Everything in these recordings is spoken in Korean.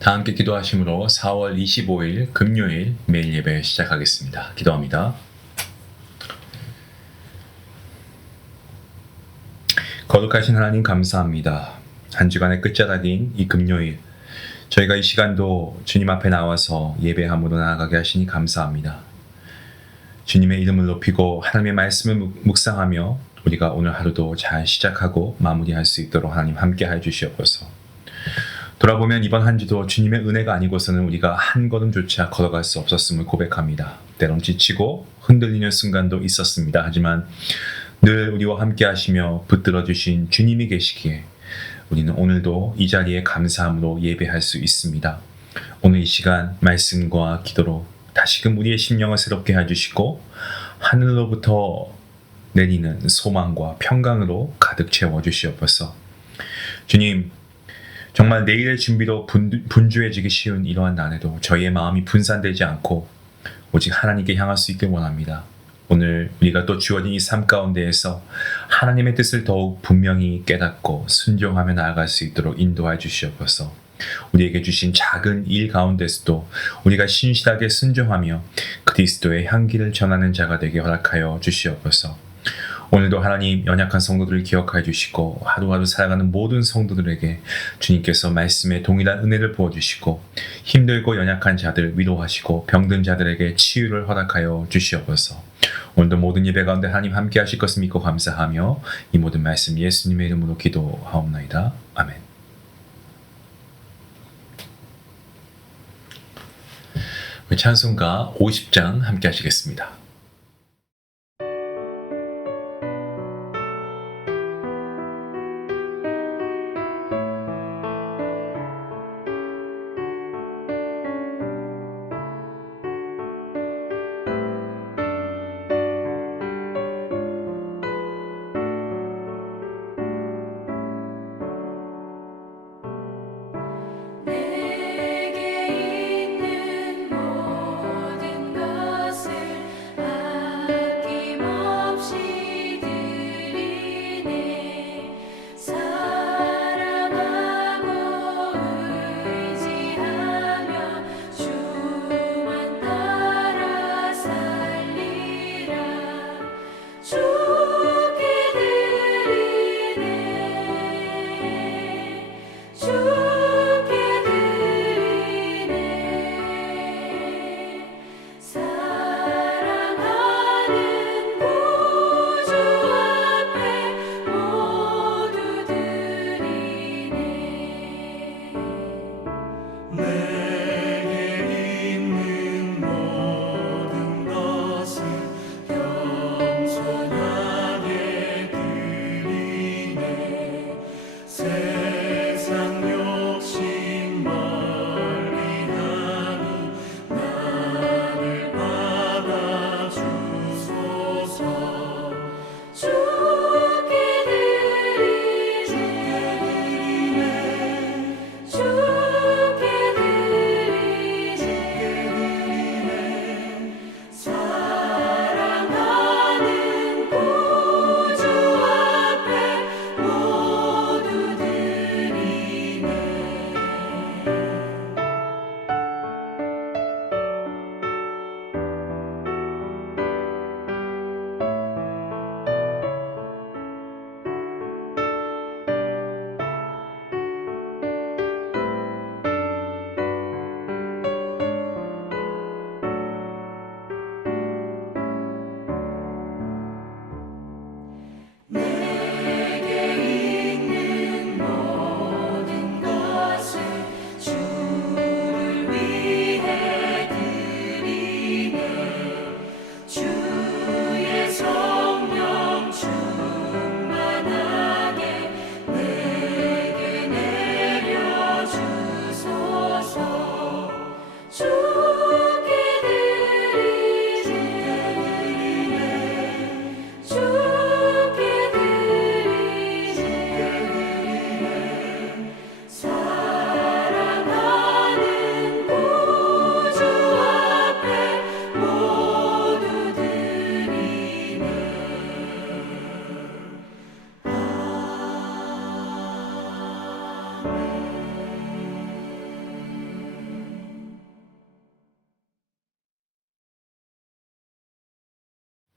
다 함께 기도하심으로 4월 25일 금요일 매일 예배 시작하겠습니다. 기도합니다. 거룩하신 하나님 감사합니다. 한 주간의 끝자락인 이 금요일 저희가 이 시간도 주님 앞에 나와서 예배함으로 나아가게 하시니 감사합니다. 주님의 이름을 높이고 하나님의 말씀을 묵상하며 우리가 오늘 하루도 잘 시작하고 마무리할 수 있도록 하나님 함께하여 주시옵소서. 돌아보면 이번 한 주도 주님의 은혜가 아니고서는 우리가 한 걸음조차 걸어갈 수 없었음을 고백합니다. 때론 지치고 흔들리는 순간도 있었습니다. 하지만 늘 우리와 함께 하시며 붙들어 주신 주님이 계시기에 우리는 오늘도 이 자리에 감사함으로 예배할 수 있습니다. 오늘 이 시간 말씀과 기도로 다시금 우리의 심령을 새롭게 해주시고 하늘로부터 내리는 소망과 평강으로 가득 채워주시옵소서. 주님, 정말 내일의 준비로 분주해지기 쉬운 이러한 날에도 저희의 마음이 분산되지 않고 오직 하나님께 향할 수 있길 원합니다. 오늘 우리가 또 주어진 이 삶 가운데에서 하나님의 뜻을 더욱 분명히 깨닫고 순종하며 나아갈 수 있도록 인도해 주시옵소서. 우리에게 주신 작은 일 가운데서도 우리가 신실하게 순종하며 그리스도의 향기를 전하는 자가 되게 허락하여 주시옵소서. 오늘도 하나님 연약한 성도들을 기억하여 주시고 하루하루 살아가는 모든 성도들에게 주님께서 말씀의 동일한 은혜를 부어주시고 힘들고 연약한 자들 위로하시고 병든 자들에게 치유를 허락하여 주시옵소서. 오늘도 모든 예배 가운데 하나님 함께 하실 것을 믿고 감사하며 이 모든 말씀 예수님의 이름으로 기도하옵나이다. 아멘. 찬송가 50장 함께 하시겠습니다. 내게 있는 모든 것을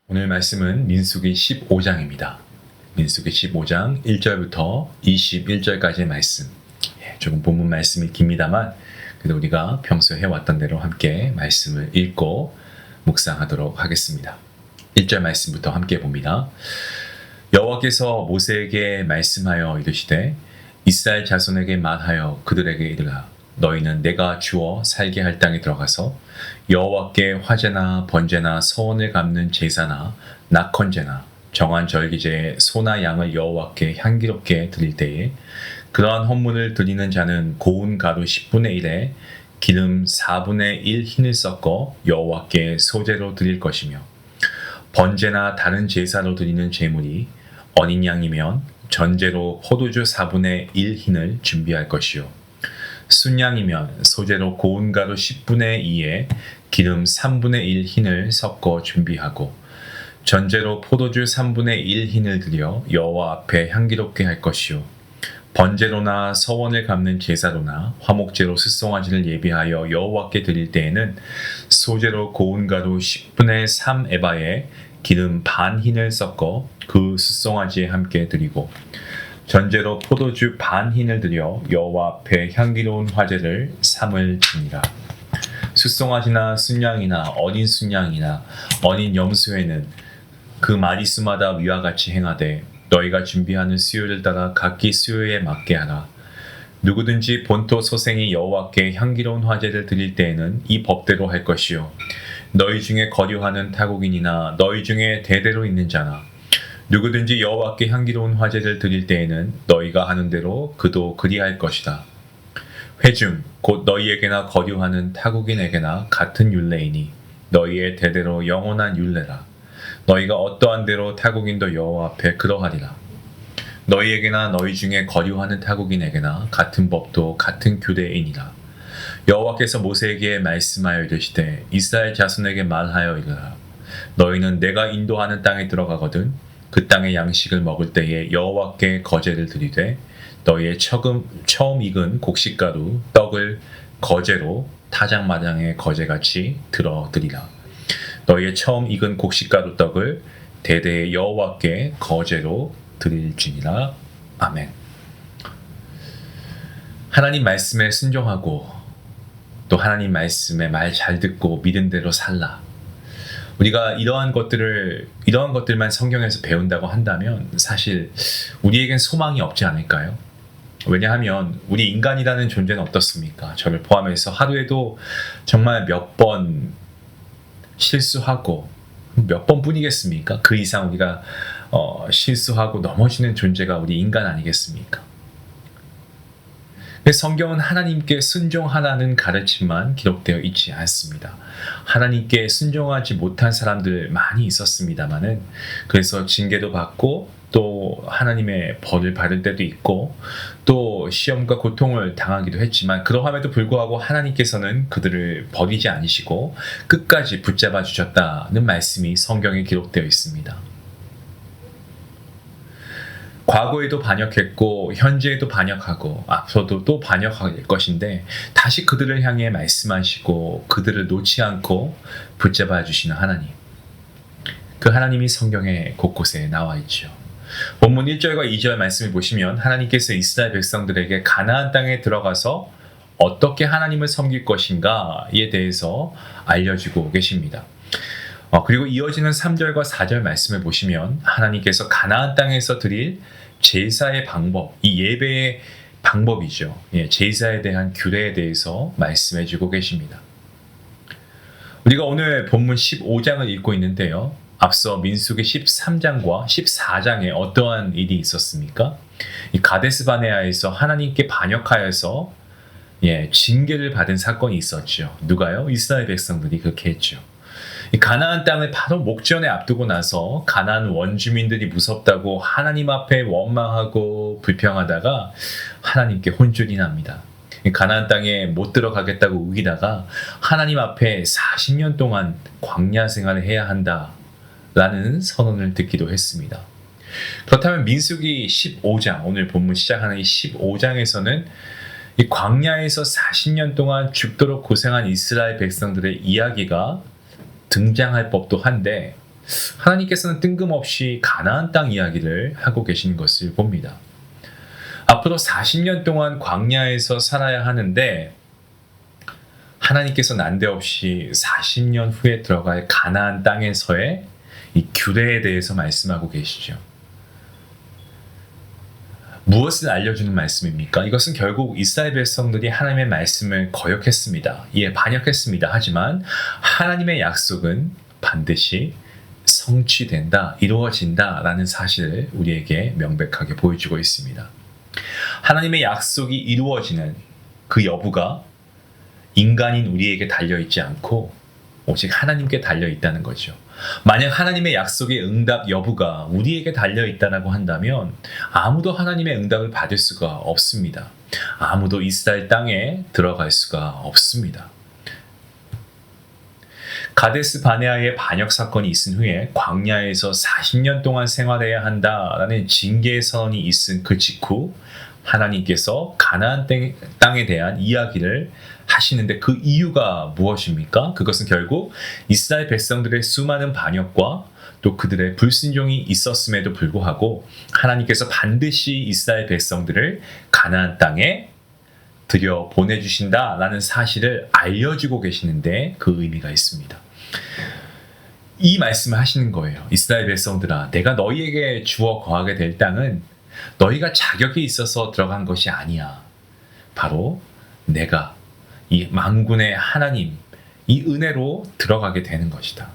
오늘 말씀은 민수기 15장입니다. 민수기 15장 1절부터 21절까지의 말씀. 조금 본문 말씀이 깁니다만 그래도 우리가 평소에 해왔던 대로 함께 말씀을 읽고 묵상하도록 하겠습니다. 1절 말씀부터 함께 봅니다. 여호와께서 모세에게 말씀하여 이르시되 이스라엘 자손에게 말하여 그들에게 이르라. 너희는 내가 주어 살게 할 땅에 들어가서 여호와께 화제나 번제나 서원을 갚는 제사나 낙헌제나 정한 절기제에 소나 양을 여호와께 향기롭게 드릴 때에 그러한 헌물을 드리는 자는 고운 가루 10분의 1에 기름 4분의 1 흰을 섞어 여호와께 소제로 드릴 것이며 번제나 다른 제사로 드리는 제물이 어린 양이면 전제로 포도주 4분의 1 흰을 준비할 것이요 순양이면 소제로 고운 가루 10분의 2에 기름 3분의 1 흰을 섞어 준비하고 전제로 포도주 3분의 1 흰을 들여 여호와 앞에 향기롭게 할 것이요 번제로나 서원을 갚는 제사로나 화목제로 숫송아지를 예비하여 여호와께 드릴 때에는 소제로 고운 가루 10분의 3 에바에 기름 반 흰을 섞어 그 숫송아지에 함께 드리고 전제로 포도주 반 흰을 들여 여호와 앞에 향기로운 화제를 삼을 지니라. 숫송아지나 순양이나 어린 순양이나 어린 염소에는 그 마리수마다 위와 같이 행하되 너희가 준비하는 수요를 따라 각기 수요에 맞게 하라. 누구든지 본토 소생이 여호와께 향기로운 화제를 드릴 때에는 이 법대로 할 것이요 너희 중에 거류하는 타국인이나 너희 중에 대대로 있는 자나 누구든지 여호와께 향기로운 화제를 드릴 때에는 너희가 하는 대로 그도 그리할 것이다. 회중 곧 너희에게나 거류하는 타국인에게나 같은 율례이니 너희의 대대로 영원한 율례라. 너희가 어떠한 대로 타국인도 여호와 앞에 그러하리라. 너희에게나 너희 중에 거류하는 타국인에게나 같은 법도 같은 규례이니라. 여호와께서 모세에게 말씀하여 이르시되 이스라엘 자손에게 말하여 이르라. 너희는 내가 인도하는 땅에 들어가거든 그 땅의 양식을 먹을 때에 여호와께 거제를 드리되 너희의 처음 익은 곡식가루 떡을 거제로 타작마당의 거제같이 들어드리라. 너희의 처음 익은 곡식가루 떡을 대대에 여호와께 거제로 드릴지니라. 아멘. 하나님 말씀에 순종하고 또 하나님 말씀에 말 잘 듣고 믿은 대로 살라. 우리가 이러한 것들만 성경에서 배운다고 한다면 사실 우리에겐 소망이 없지 않을까요? 왜냐하면 우리 인간이라는 존재는 어떻습니까? 저를 포함해서 하루에도 정말 몇 번 실수하고 몇 번뿐이겠습니까? 그 이상 우리가 실수하고 넘어지는 존재가 우리 인간 아니겠습니까? 성경은 하나님께 순종하라는 가르침만 기록되어 있지 않습니다. 하나님께 순종하지 못한 사람들 많이 있었습니다만은 그래서 징계도 받고 또 하나님의 벌을 받을 때도 있고 또 시험과 고통을 당하기도 했지만 그러함에도 불구하고 하나님께서는 그들을 버리지 않으시고 끝까지 붙잡아 주셨다는 말씀이 성경에 기록되어 있습니다. 과거에도 반역했고 현재에도 반역하고 앞으로도 또 반역할 것인데 다시 그들을 향해 말씀하시고 그들을 놓지 않고 붙잡아 주시는 하나님. 그 하나님이 성경에 곳곳에 나와 있죠. 본문 1절과 2절 말씀을 보시면 하나님께서 이스라엘 백성들에게 가나안 땅에 들어가서 어떻게 하나님을 섬길 것인가에 대해서 알려주고 계십니다. 그리고 이어지는 3절과 4절 말씀을 보시면 하나님께서 가나안 땅에서 드릴 제사의 방법, 이 예배의 방법이죠. 제사에 대한 규례에 대해서 말씀해주고 계십니다. 우리가 오늘 본문 15장을 읽고 있는데요. 앞서 민수기 13장과 14장에 어떠한 일이 있었습니까? 이 가데스바네아에서 하나님께 반역하여서 징계를 받은 사건이 있었죠. 누가요? 이스라엘 백성들이 그렇게 했죠. 가나안 땅을 바로 목전에 앞두고 나서 가나안 원주민들이 무섭다고 하나님 앞에 원망하고 불평하다가 하나님께 혼쭐이 납니다. 가나안 땅에 못 들어가겠다고 우기다가 하나님 앞에 40년 동안 광야 생활을 해야 한다라는 선언을 듣기도 했습니다. 그렇다면 민수기 15장, 오늘 본문 시작하는 이 15장에서는 이 광야에서 40년 동안 죽도록 고생한 이스라엘 백성들의 이야기가 등장할 법도 한데 하나님께서는 뜬금없이 가나안 땅 이야기를 하고 계시는 것을 봅니다. 앞으로 40년 동안 광야에서 살아야 하는데 하나님께서 난데없이 40년 후에 들어갈 가나안 땅에서의 이 규례에 대해서 말씀하고 계시죠. 무엇을 알려주는 말씀입니까? 이것은 결국 이스라엘 백성들이 하나님의 말씀을 거역했습니다. 반역했습니다. 하지만 하나님의 약속은 반드시 성취된다, 이루어진다라는 사실을 우리에게 명백하게 보여주고 있습니다. 하나님의 약속이 이루어지는 그 여부가 인간인 우리에게 달려있지 않고 오직 하나님께 달려있다는 거죠. 만약 하나님의 약속의 응답 여부가 우리에게 달려있다고 한다면 아무도 하나님의 응답을 받을 수가 없습니다. 아무도 이스라엘 땅에 들어갈 수가 없습니다. 가데스 바네아의 반역 사건이 있은 후에 광야에서 40년 동안 생활해야 한다라는 징계의 선언이 있은 그 직후 하나님께서 가나안 땅에 대한 이야기를 하시는데 그 이유가 무엇입니까? 그것은 결국 이스라엘 백성들의 수많은 반역과 또 그들의 불순종이 있었음에도 불구하고 하나님께서 반드시 이스라엘 백성들을 가나안 땅에 들여 보내주신다라는 사실을 알려주고 계시는데 그 의미가 있습니다. 이 말씀을 하시는 거예요. 이스라엘 백성들아, 내가 너희에게 주어 거하게 될 땅은 너희가 자격이 있어서 들어간 것이 아니야. 바로 내가 이 만군의 하나님, 이 은혜로 들어가게 되는 것이다.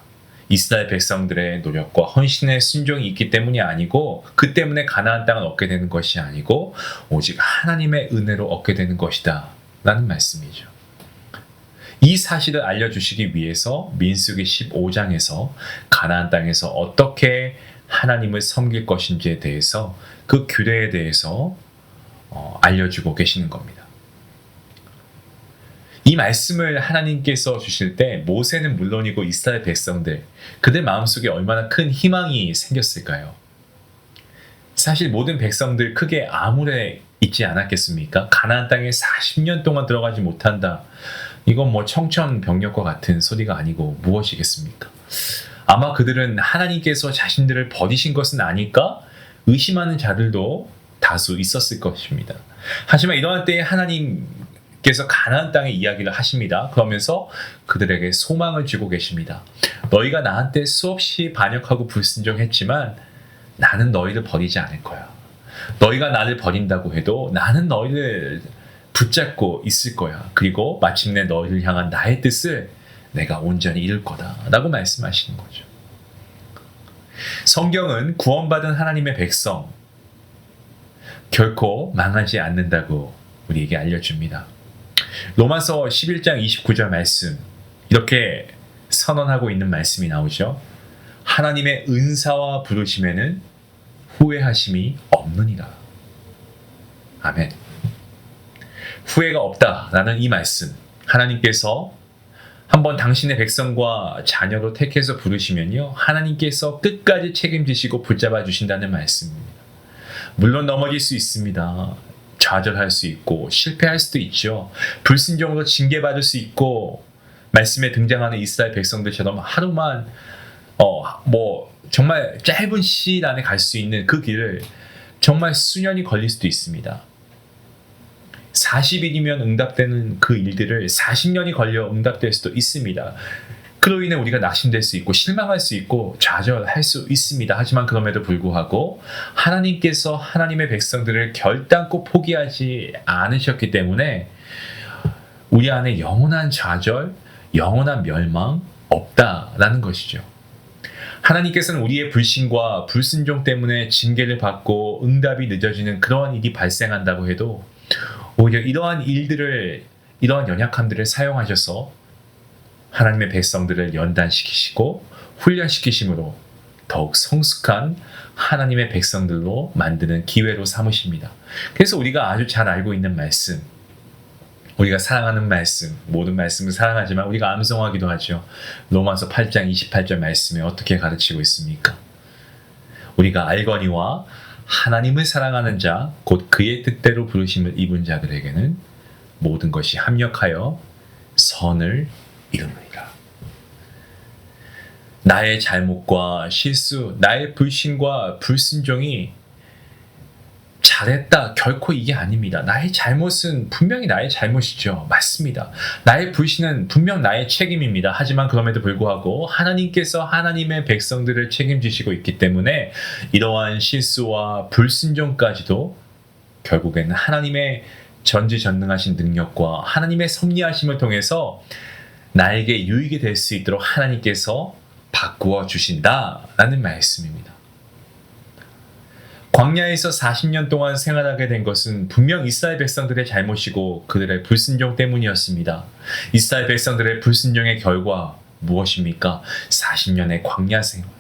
이스라엘 백성들의 노력과 헌신의 순종이 있기 때문이 아니고 그 때문에 가나안 땅을 얻게 되는 것이 아니고 오직 하나님의 은혜로 얻게 되는 것이다 라는 말씀이죠. 이 사실을 알려주시기 위해서 민수기 15장에서 가나안 땅에서 어떻게 하나님을 섬길 것인지에 대해서 그 규례에 대해서 알려주고 계시는 겁니다. 이 말씀을 하나님께서 주실 때 모세는 물론이고 이스라엘 백성들, 그들 마음속에 얼마나 큰 희망이 생겼을까요? 사실 모든 백성들 크게 암울해 있지 않았겠습니까? 가나안 땅에 40년 동안 들어가지 못한다. 이건 청천벽력과 같은 소리가 아니고 무엇이겠습니까? 아마 그들은 하나님께서 자신들을 버리신 것은 아닐까? 의심하는 자들도 다수 있었을 것입니다. 하지만 이러한 때에 하나님께서 가나안 땅의 이야기를 하십니다. 그러면서 그들에게 소망을 주고 계십니다. 너희가 나한테 수없이 반역하고 불순종했지만 나는 너희를 버리지 않을 거야. 너희가 나를 버린다고 해도 나는 너희를 붙잡고 있을 거야. 그리고 마침내 너희를 향한 나의 뜻을 내가 온전히 이룰 거다 라고 말씀하시는 거죠. 성경은 구원받은 하나님의 백성 결코 망하지 않는다고 우리에게 알려줍니다. 로마서 11장 29절 말씀, 이렇게 선언하고 있는 말씀이 나오죠. 하나님의 은사와 부르심에는 후회하심이 없느니라. 아멘. 후회가 없다라는 이 말씀, 하나님께서 한번 당신의 백성과 자녀로 택해서 부르시면요, 하나님께서 끝까지 책임지시고 붙잡아 주신다는 말씀입니다. 물론 넘어질 수 있습니다. 좌절할 수 있고 실패할 수도 있죠. 불순종으로 징계받을 수 있고, 말씀에 등장하는 이스라엘 백성들처럼 하루만 정말 짧은 시일 안에 갈 수 있는 그 길을 정말 수년이 걸릴 수도 있습니다. 40일이면 응답되는 그 일들을 40년이 걸려 응답될 수도 있습니다. 그로 인해 우리가 낙심될 수 있고 실망할 수 있고 좌절할 수 있습니다. 하지만 그럼에도 불구하고 하나님께서 하나님의 백성들을 결단코 포기하지 않으셨기 때문에 우리 안에 영원한 좌절, 영원한 멸망 없다라는 것이죠. 하나님께서는 우리의 불신과 불순종 때문에 징계를 받고 응답이 늦어지는 그러한 일이 발생한다고 해도 오히려 이러한 일들을, 이러한 연약함들을 사용하셔서 하나님의 백성들을 연단시키시고 훈련시키심으로 더욱 성숙한 하나님의 백성들로 만드는 기회로 삼으십니다. 그래서 우리가 아주 잘 알고 있는 말씀, 우리가 사랑하는 말씀, 모든 말씀을 사랑하지만 우리가 암송하기도 하죠. 로마서 8장 28절 말씀에 어떻게 가르치고 있습니까? 우리가 알거니와 하나님을 사랑하는 자, 곧 그의 뜻대로 부르심을 입은 자들에게는 모든 것이 합력하여 선을 이루느니라. 나의 잘못과 실수, 나의 불신과 불순종이 잘했다. 결코 이게 아닙니다. 나의 잘못은 분명히 나의 잘못이죠. 맞습니다. 나의 불신은 분명 나의 책임입니다. 하지만 그럼에도 불구하고 하나님께서 하나님의 백성들을 책임지시고 있기 때문에 이러한 실수와 불순종까지도 결국에는 하나님의 전지전능하신 능력과 하나님의 섭리하심을 통해서 나에게 유익이 될 수 있도록 하나님께서 바꾸어 주신다라는 말씀입니다. 광야에서 40년 동안 생활하게 된 것은 분명 이스라엘 백성들의 잘못이고 그들의 불순종 때문이었습니다. 이스라엘 백성들의 불순종의 결과 무엇입니까? 40년의 광야 생활.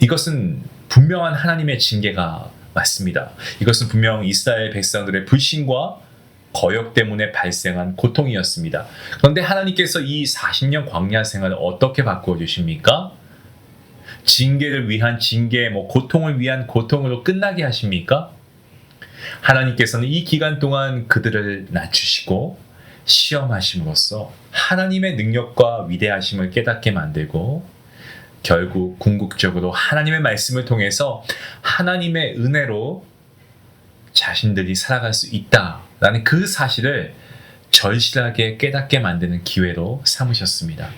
이것은 분명한 하나님의 징계가 맞습니다. 이것은 분명 이스라엘 백성들의 불신과 거역 때문에 발생한 고통이었습니다. 그런데 하나님께서 이 40년 광야 생활을 어떻게 바꾸어 주십니까? 징계를 위한 징계, 고통을 위한 고통으로 끝나게 하십니까? 하나님께서는 이 기간 동안 그들을 낮추시고 시험하심으로써 하나님의 능력과 위대하심을 깨닫게 만들고 결국 궁극적으로 하나님의 말씀을 통해서 하나님의 은혜로 자신들이 살아갈 수 있다라는 그 사실을 절실하게 깨닫게 만드는 기회로 삼으셨습니다.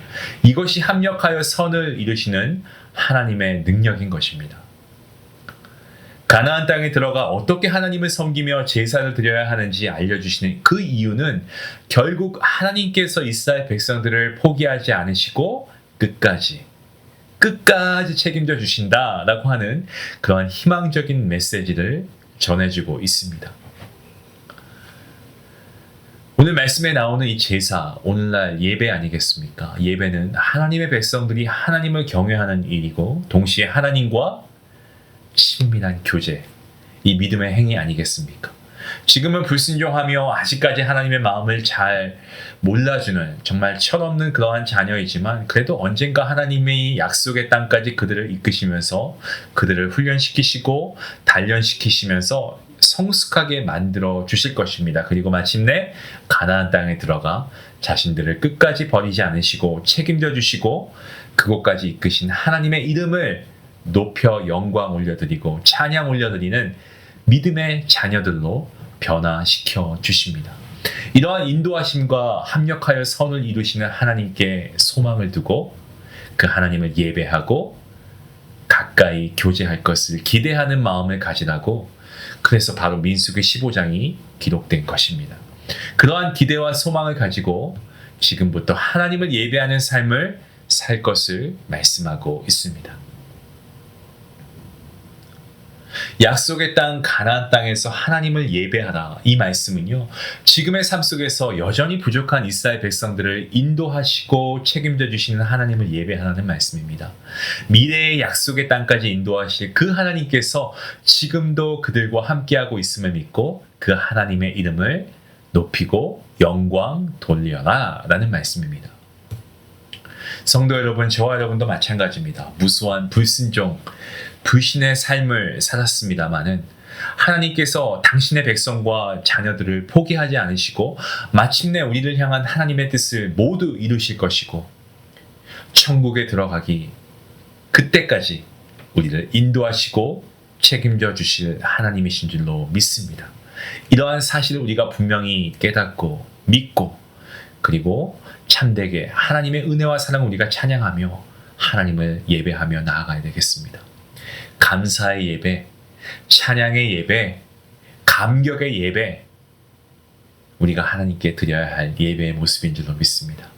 이것이 합력하여 선을 이루시는 하나님의 능력인 것입니다. 가나안 땅에 들어가 어떻게 하나님을 섬기며 제사를 드려야 하는지 알려주시는 그 이유는 결국 하나님께서 이스라엘 백성들을 포기하지 않으시고 끝까지 책임져 주신다라고 하는 그러한 희망적인 메시지를 전해주고 있습니다. 오늘 말씀에 나오는 이 제사, 오늘날 예배 아니겠습니까? 예배는 하나님의 백성들이 하나님을 경외하는 일이고 동시에 하나님과 친밀한 교제, 이 믿음의 행위 아니겠습니까? 지금은 불순종하며 아직까지 하나님의 마음을 잘 몰라주는 정말 철없는 그러한 자녀이지만 그래도 언젠가 하나님의 약속의 땅까지 그들을 이끄시면서 그들을 훈련시키시고 단련시키시면서 성숙하게 만들어 주실 것입니다. 그리고 마침내 가나안 땅에 들어가 자신들을 끝까지 버리지 않으시고 책임져 주시고 그곳까지 이끄신 하나님의 이름을 높여 영광 올려드리고 찬양 올려드리는 믿음의 자녀들로 변화시켜 주십니다. 이러한 인도하심과 합력하여 선을 이루시는 하나님께 소망을 두고 그 하나님을 예배하고 가까이 교제할 것을 기대하는 마음을 가지라고 그래서 바로 민수기 15장이 기록된 것입니다. 그러한 기대와 소망을 가지고 지금부터 하나님을 예배하는 삶을 살 것을 말씀하고 있습니다. 약속의 땅 가나안 땅에서 하나님을 예배하라, 이 말씀은요 지금의 삶 속에서 여전히 부족한 이스라엘 백성들을 인도하시고 책임져 주시는 하나님을 예배하라는 말씀입니다. 미래의 약속의 땅까지 인도하실 그 하나님께서 지금도 그들과 함께하고 있음을 믿고 그 하나님의 이름을 높이고 영광 돌려라 라는 말씀입니다. 성도 여러분, 저와 여러분도 마찬가지입니다. 무수한 불순종, 불신의 삶을 살았습니다마는 하나님께서 당신의 백성과 자녀들을 포기하지 않으시고 마침내 우리를 향한 하나님의 뜻을 모두 이루실 것이고 천국에 들어가기 그때까지 우리를 인도하시고 책임져 주실 하나님이신 줄로 믿습니다. 이러한 사실을 우리가 분명히 깨닫고 믿고 그리고 참되게 하나님의 은혜와 사랑을 우리가 찬양하며 하나님을 예배하며 나아가야 되겠습니다. 감사의 예배, 찬양의 예배, 감격의 예배, 우리가 하나님께 드려야 할 예배의 모습인 줄로 믿습니다.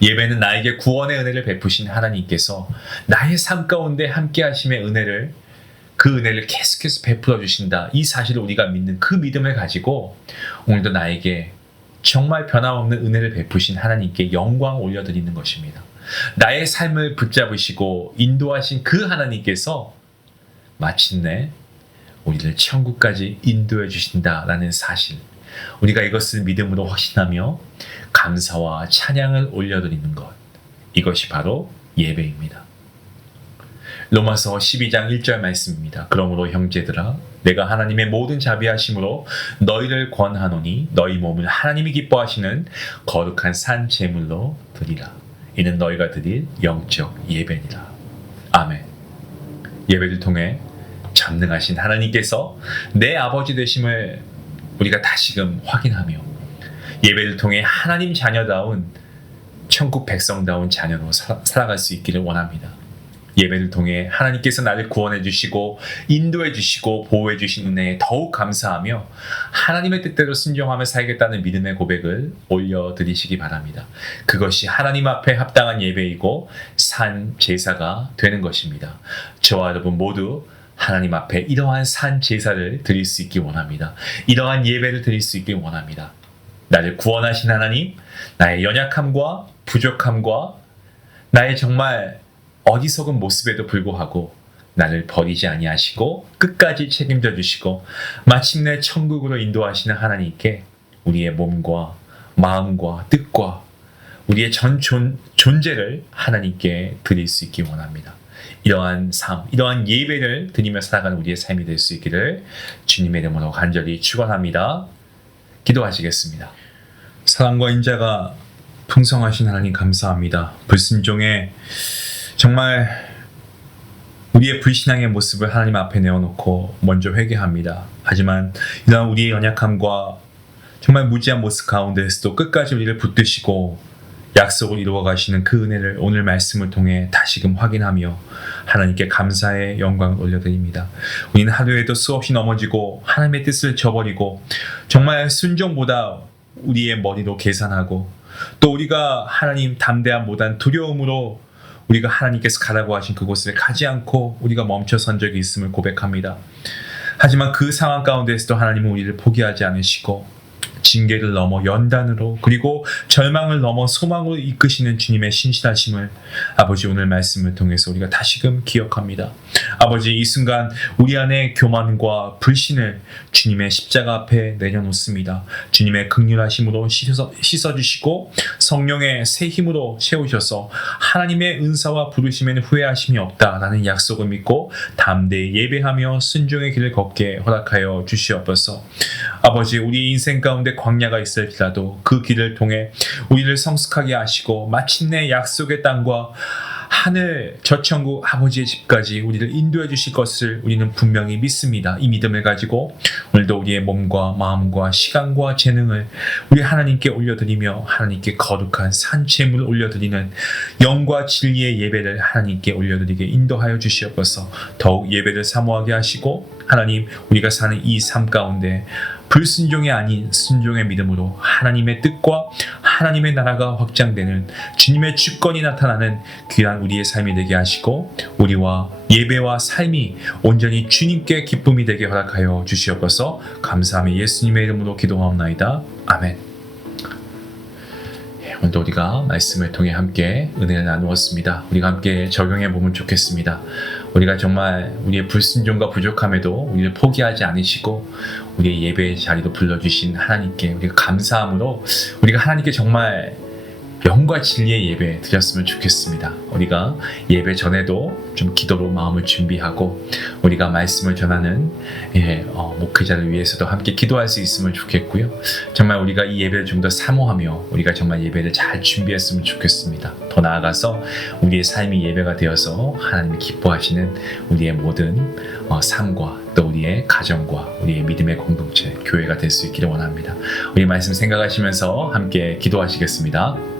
예배는 나에게 구원의 은혜를 베푸신 하나님께서 나의 삶 가운데 함께 하심의 은혜를, 그 은혜를 계속해서 베풀어 주신다, 이 사실을 우리가 믿는 그 믿음을 가지고 오늘도 나에게 정말 변함없는 은혜를 베푸신 하나님께 영광 올려드리는 것입니다. 나의 삶을 붙잡으시고 인도하신 그 하나님께서 마침내 우리를 천국까지 인도해 주신다라는 사실, 우리가 이것을 믿음으로 확신하며 감사와 찬양을 올려드리는 것, 이것이 바로 예배입니다. 로마서 12장 1절 말씀입니다. 그러므로 형제들아, 내가 하나님의 모든 자비하심으로 너희를 권하노니 너희 몸을 하나님이 기뻐하시는 거룩한 산 제물로 드리라. 이는 너희가 드릴 영적 예배니라. 아멘. 예배를 통해 전능하신 하나님께서 내 아버지 되심을 우리가 다시금 확인하며 예배를 통해 하나님 자녀다운 천국 백성다운 자녀로 살아갈 수 있기를 원합니다. 예배를 통해 하나님께서 나를 구원해 주시고 인도해 주시고 보호해 주신 은혜에 더욱 감사하며 하나님의 뜻대로 순종하며 살겠다는 믿음의 고백을 올려드리시기 바랍니다. 그것이 하나님 앞에 합당한 예배이고 산 제사가 되는 것입니다. 저와 여러분 모두 하나님 앞에 이러한 산 제사를 드릴 수 있기 원합니다. 이러한 예배를 드릴 수 있기 원합니다. 나를 구원하신 하나님, 나의 연약함과 부족함과 나의 정말 어리석은 모습에도 불구하고 나를 버리지 아니하시고 끝까지 책임져 주시고 마침내 천국으로 인도하시는 하나님께 우리의 몸과 마음과 뜻과 우리의 전 존재를 하나님께 드릴 수 있기 원합니다. 이러한 삶, 이러한 예배를 드리며 살아가는 우리의 삶이 될 수 있기를 주님의 이름으로 간절히 축원합니다. 기도하시겠습니다. 사랑과 인자가 풍성하신 하나님 감사합니다. 불순종의 정말 우리의 불신앙의 모습을 하나님 앞에 내어놓고 먼저 회개합니다. 하지만 이러한 우리의 연약함과 정말 무지한 모습 가운데에서도 끝까지 우리를 붙드시고 약속을 이루어 가시는 그 은혜를 오늘 말씀을 통해 다시금 확인하며 하나님께 감사의 영광을 올려드립니다. 우리는 하루에도 수없이 넘어지고 하나님의 뜻을 저버리고 정말 순종보다 우리의 머리로 계산하고 또 우리가 하나님 담대함보단 두려움으로 우리가 하나님께서 가라고 하신 그곳을 가지 않고 우리가 멈춰선 적이 있음을 고백합니다. 하지만 그 상황 가운데서도 하나님은 우리를 포기하지 않으시고 징계를 넘어 연단으로 그리고 절망을 넘어 소망으로 이끄시는 주님의 신실하심을 아버지 오늘 말씀을 통해서 우리가 다시금 기억합니다. 아버지 이 순간 우리 안에 교만과 불신을 주님의 십자가 앞에 내려놓습니다. 주님의 긍휼하심으로 씻어주시고 성령의 새 힘으로 채우셔서 하나님의 은사와 부르심에는 후회하심이 없다라는 약속을 믿고 담대히 예배하며 순종의 길을 걷게 허락하여 주시옵소서. 아버지 우리 인생 가운데 광야가 있을지라도 그 길을 통해 우리를 성숙하게 하시고 마침내 약속의 땅과 하늘 저천국 아버지의 집까지 우리를 인도해 주실 것을 우리는 분명히 믿습니다. 이 믿음을 가지고 오늘도 우리의 몸과 마음과 시간과 재능을 우리 하나님께 올려드리며 하나님께 거룩한 산제물을 올려드리는 영과 진리의 예배를 하나님께 올려드리게 인도하여 주시옵소서. 더욱 예배를 사모하게 하시고 하나님 우리가 사는 이 삶 가운데 불순종이 아닌 순종의 믿음으로 하나님의 뜻과 하나님의 나라가 확장되는 주님의 주권이 나타나는 귀한 우리의 삶이 되게 하시고 우리와 예배와 삶이 온전히 주님께 기쁨이 되게 허락하여 주시옵소서. 감사하며 예수님의 이름으로 기도하옵나이다. 아멘. 오늘도 우리가 말씀을 통해 함께 은혜를 나누었습니다. 우리가 함께 적용해 보면 좋겠습니다. 우리가 정말 우리의 불순종과 부족함에도 우리를 포기하지 않으시고 우리의 예배의 자리도 불러주신 하나님께 우리가 감사함으로 우리가 하나님께 정말 영과 진리의 예배 드렸으면 좋겠습니다. 우리가 예배 전에도 좀 기도로 마음을 준비하고 우리가 말씀을 전하는 목회자를 위해서도 함께 기도할 수 있으면 좋겠고요. 정말 우리가 이 예배를 좀 더 사모하며 우리가 정말 예배를 잘 준비했으면 좋겠습니다. 더 나아가서 우리의 삶이 예배가 되어서 하나님이 기뻐하시는 우리의 모든 삶과 또 우리의 가정과 우리의 믿음의 공동체, 교회가 될 수 있기를 원합니다. 우리 말씀 생각하시면서 함께 기도하시겠습니다.